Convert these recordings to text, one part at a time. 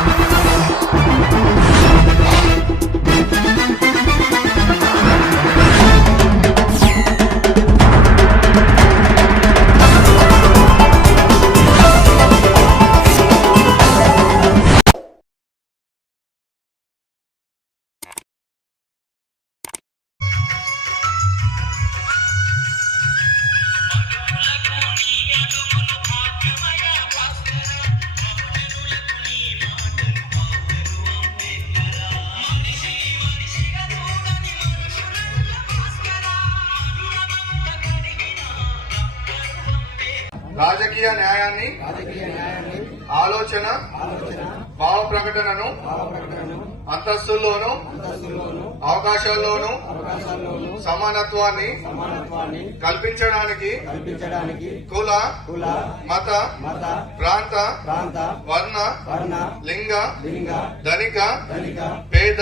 రాజకీయ రాజకీయ న్యాయాన్ని ఆలోచన భావ ప్రకటనను అంతస్తుల్లోనూ అవకాశాల్లోనూ సమానత్వాన్ని కల్పించడానికి కల్పించడానికి కుల కుల మత మత ప్రాంత ప్రాంత వర్ణ వర్ణ లింగ లింగ ధనిక పేద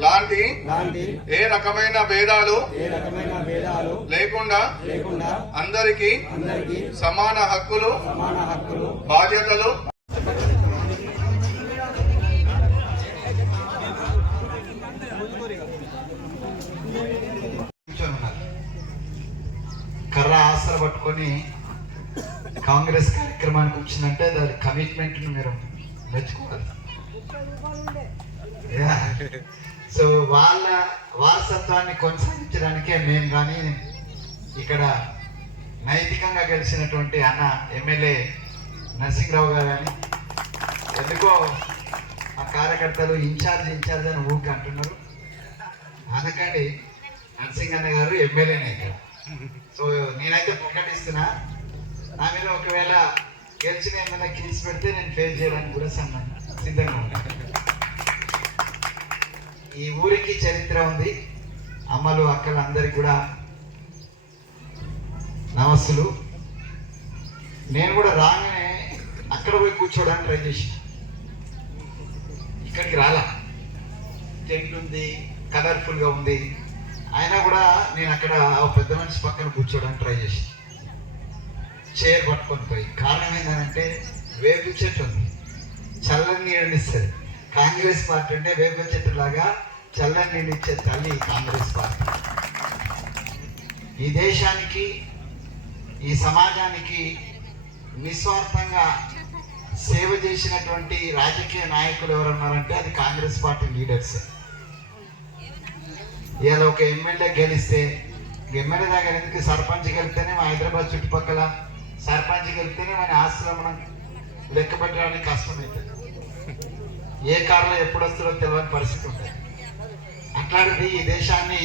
లాంటి లాంటి ఏ రకమైన భేదాలు లేకుండా లేకుండా అందరికీ అందరికీ సమాన హక్కులు సమాన హక్కులు బాధ్యతలు పట్టుకొని కాంగ్రెస్ కార్యక్రమానికి వచ్చిందంటే దాని కమిట్మెంట్ మీరు మెచ్చుకోవాలి. సో వాళ్ళ వారసత్వాన్ని కొనసాగించడానికే మేము కానీ ఇక్కడ నైతికంగా గెలిచినటువంటి అన్న ఎమ్మెల్యే నరసింహరావు గారు అని ఎందుకో ఆ కార్యకర్తలు ఇన్ఛార్జ్ ఇన్ఛార్జ్ అని ఊరికి అంటున్నారు. అనకండి నరసింహన్న గారు ఎమ్మెల్యేనే ఇక్కడ. సో నేనైతే ప్రకటిస్తున్నా నా మీద ఒకవేళ గెలిచిన ఏమైనా కేసు పెడితే నేను ఫేస్ చేయడానికి కూడా సన్న. సిద్ధంగా ఈ ఊరికి చరిత్ర ఉంది. అమ్మలు అక్కలు అందరికి కూడా నమస్సులు. నేను కూడా రాగానే అక్కడ పోయి కూర్చోడానికి ట్రై చేసిన. ఇక్కడికి రాలా. టెంట్ ఉంది కలర్ఫుల్గా ఉంది. అయినా కూడా నేను అక్కడ పెద్ద మనిషి పక్కన కూర్చోడానికి ట్రై చేసి చైర్ పట్టుకొని పోయి. కారణం ఏంటంటే వేప చెట్టు ఉంది. చల్లని నీళ్ళని ఇస్తుంది. కాంగ్రెస్ పార్టీ అంటే వేప చెట్టు లాగా చల్లని నీళ్ళు ఇచ్చే తల్లి కాంగ్రెస్ పార్టీ. ఈ దేశానికి ఈ సమాజానికి నిస్వార్థంగా సేవ చేసినటువంటి రాజకీయ నాయకులు ఎవరున్నారంటే అది కాంగ్రెస్ పార్టీ లీడర్స్. ఇవాళ ఒక ఎమ్మెల్యే గెలిస్తే ఎమ్మెల్యే దగ్గర ఎందుకు సర్పంచ్ గెలిస్తేనే మా హైదరాబాద్ చుట్టుపక్కల సర్పంచ్ గెలిస్తేనే మన ఆస్తులు మనం లెక్క పెట్టడానికి కష్టమవుతుంది ఏ కారులో ఎప్పుడు వస్తుందో తెలియని పరిస్థితి ఉంటుంది. అట్లాంటిది ఈ దేశాన్ని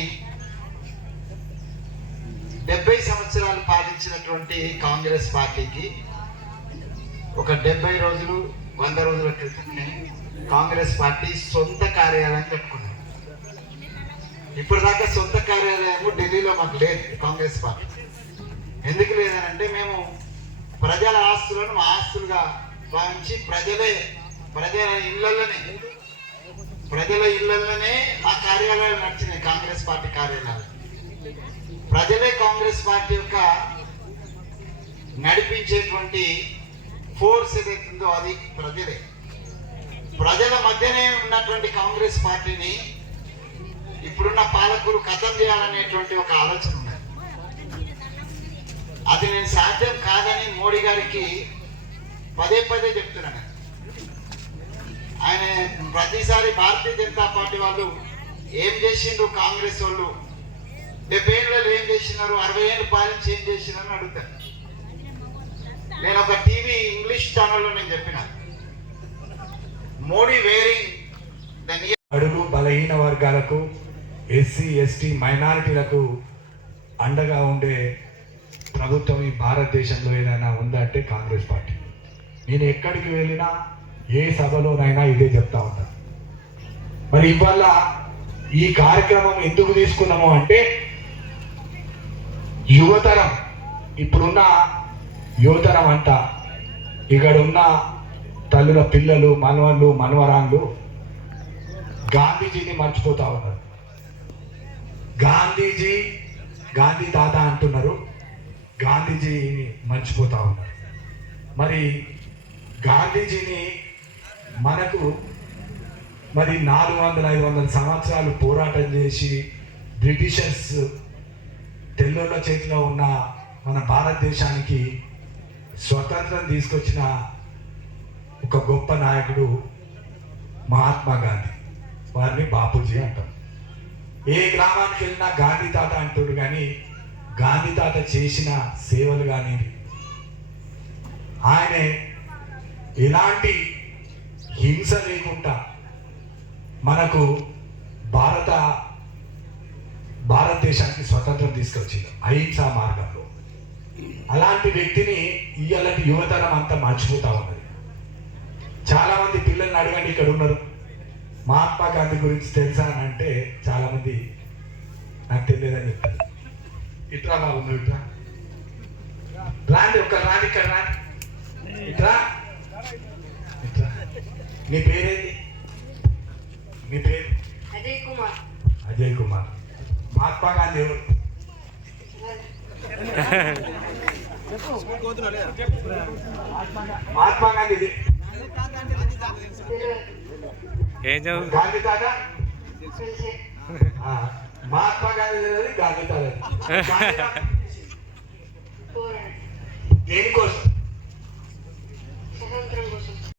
డెబ్బై సంవత్సరాలు పాలించినటువంటి కాంగ్రెస్ పార్టీకి ఒక డెబ్బై రోజులు వంద రోజుల క్రితమే కాంగ్రెస్ పార్టీ సొంత కార్యాలయం కట్టుకున్నారు ఇప్పుడు దాకా సొంత కార్యాలయము ఢిల్లీలో మాకు లేదు కాంగ్రెస్ పార్టీ. ఎందుకు లేదనంటే మేము ప్రజల ఆస్తులను మా ఆస్తులుగా భావించి ప్రజలే ప్రజల ఇళ్ళలోనే ప్రజల ఇళ్ళలోనే మా కార్యాలయాలు నడిచినాయి కాంగ్రెస్ పార్టీ కార్యాలయాలు. ప్రజలే కాంగ్రెస్ పార్టీ యొక్క నడిపించేటువంటి ఫోర్స్ ఏదైతుందో అది ప్రజలే. ప్రజల మధ్యనే ఉన్నటువంటి కాంగ్రెస్ పార్టీని ఇప్పుడున్న పాలకులు కథం చేయాలనేటువంటి ఒక ఆలోచన ఉన్నది. అది నేను సాధ్యం కాదని మోడీ గారికి పదే పదే చెప్తున్నాను ఆయన ప్రతిసారి భారతీయ జనతా పార్టీ వాళ్ళు ఏం చేసిండ్రు కాంగ్రెస్ వాళ్ళు? డెబ్బై ఏళ్ళు ఏం చేసినారు? అరవై ఏళ్ళు పాలించి ఏం చేసినారు అడుగుతారు. నేను ఒక టీవీ ఇంగ్లీష్ ఛానల్లో నేను చెప్పిన. మోడీ వేరింగ్ అడుగు బలహీన వర్గాలకు ఎస్సీ ఎస్టీ మైనారిటీలకు అండగా ఉండే ప్రభుత్వం ఈ భారతదేశంలో ఏదైనా ఉందంటే కాంగ్రెస్ పార్టీ. నేను ఎక్కడికి వెళ్ళినా ఏ సభలోనైనా ఇదే చెప్తా ఉంటాను మరి ఇవాళ ఈ కార్యక్రమం ఎందుకు తీసుకున్నాము అంటే యువతరం ఇప్పుడున్న యువతరం అంట ఇక్కడ ఉన్న తల్లుల పిల్లలు మనవళ్ళు మనవరాళ్ళు గాంధీజీని మర్చిపోతా ఉన్నారు. గాంధీజీ గాంధీ తాత అంటున్నారు. గాంధీజీని మర్చిపోతా ఉన్నారు. మరి గాంధీజీని మనకు మరి నాలుగు వందల ఐదు వందల సంవత్సరాలు పోరాటం చేసి బ్రిటిషర్స్ తెల్లోళ్ళ చేతిలో ఉన్న మన భారతదేశానికి స్వతంత్రం తీసుకొచ్చిన ఒక గొప్ప నాయకుడు మహాత్మా గాంధీ. వారిని బాపూజీ అంటాం. ఏ గ్రామానికి వెళ్ళినా గాంధీ తాత అంటాడు కానీ గాంధీ తాత చేసిన సేవలు కానీ ఆయన ఎలాంటి హింస లేకుండా మనకు భారత భారతదేశానికి స్వతంత్రం తీసుకొచ్చింది అహింసా మార్గంలో. అలాంటి వ్యక్తిని ఇవాళ యువతరం అంతా మర్చిపోతా ఉన్నది. చాలా మంది పిల్లల్ని అడగండి ఇక్కడ ఉన్నారు. మహాత్మా గాంధీ గురించి తెలుసా అని అంటే చాలా మంది నాకు తెలియదని చెప్తారు. ఇట్రా బాబు నువ్వు ఇట్రా. రాండి ఒక రాండి ఇక్కడ రాండి. ఇట్రా. ఇట్రా. నీ పేరేంటి నీ పేరు? అజయ్ కుమార్. అజయ్ కుమార్. మహాత్మా గాంధీ ఎవరు? మహాత్మా గాంధీ. ఏం చదువు? మహాత్మా గాంధీ గాంధీ దేనికోసం?